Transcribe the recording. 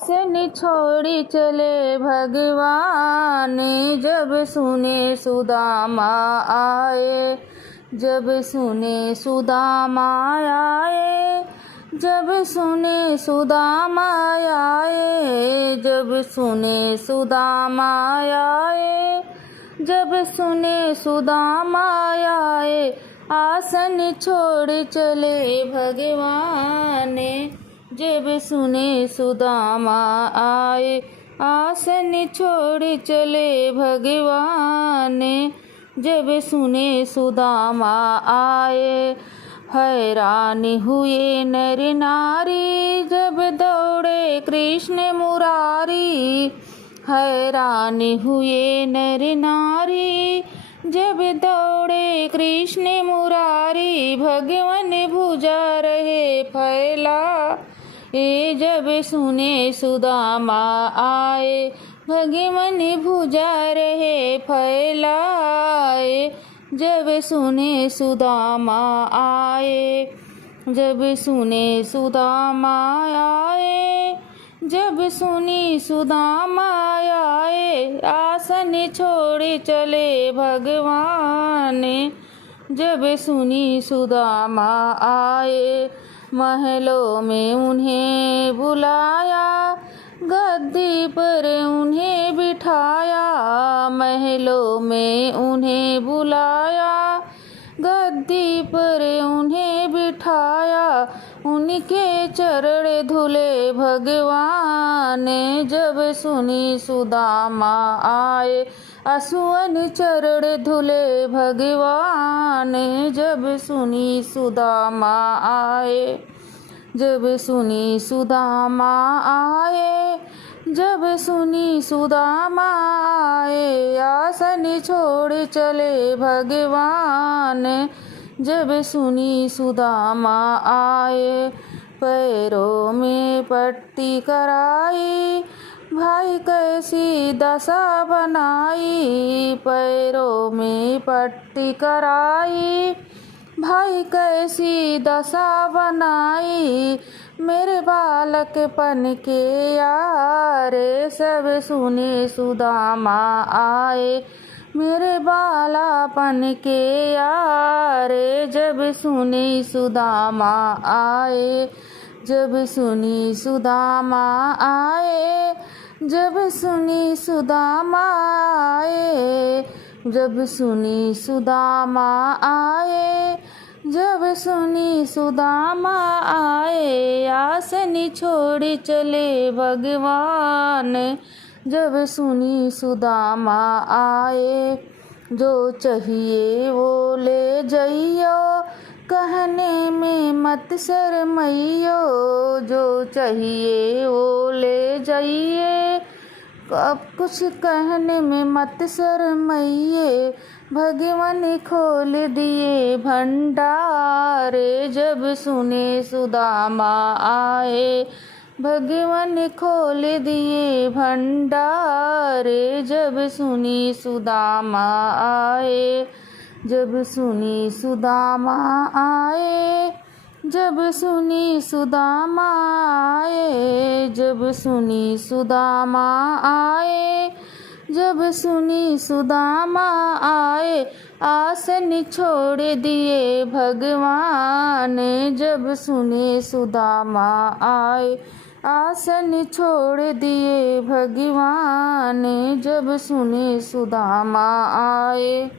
सन छोड़ी चले भगवान, जब सुने सुदामा आए, जब सुने सुदामा आए, जब सुने सुदामा आए, जब सुने सुदामा आए, जब सुने सुदामा आए, आसन छोड़ चले भगवान, जब सुने सुदामा आए, आसन छोड़ चले भगवान, जब सुने सुदामा आए। हैरान हुए नर नारी, जब दौड़े कृष्ण मुरारी, हैरान हुए नर नारी, जब दौड़े कृष्ण मुरारी, भगवन भुजा रहे फैला, जब सुने सुदामा आए, भगवन भुजा रहे फैलाए, जब सुने सुदामा आए, जब सुने सुदामा आए, जब सुनी सुदामा आए, आसन छोड़ चले भगवान, जब सुनी सुदामा आए। महलों में उन्हें बुलाया, गद्दी पर उन्हें बिठाया, महलों में उन्हें बुलाया, गद्दी पर उन्हें बिठाया, उनके चरण धुले भगवान, जब सुनी सुदामा आए, असुवन चरण धुले भगवान, जब सुनी सुदामा आए, जब सुनी सुदामा आए, जब सुनी सुदामा आए, आसन छोड़ चले भगवान, जब सुनी सुदामा आए। पैरों में पट्टी कराई, भाई कैसी दशा बनाई, पैरों में पट्टी कराई, भाई कैसी दशा बनाई, मेरे बालकपन के यारे, सब सुने सुदामा आए, मेरे बालापन के यारे, जब सुनी सुदामा आए, जब सुनी सुदामा आए, जब सुनी सुदामा आए, जब सुनी सुदामा आए, जब सुनी सुदामा आए, आसन छोड़ चले भगवान, जब सुनी सुदामा आए। जो चाहिए वो ले जाइयो, कहने में मत शर्माइयो, जो चाहिए वो ले जाइए, अब कुछ कहने में मत शर्माइए, भगवान खोल दिए भंडार, जब सुने सुदामा आए, भगवान खोल दिए भंडार, जब सुनी सुदामा आए, जब सुनी सुदामा आए, जब सुनी सुदामा आए, जब सुनी सुदामा आए, जब सुनी सुदामा आए, आसन छोड़ दिए भगवान, जब सुने सुदामा आए, आसन छोड़ दिए भगवान, जब सुने सुदामा आए।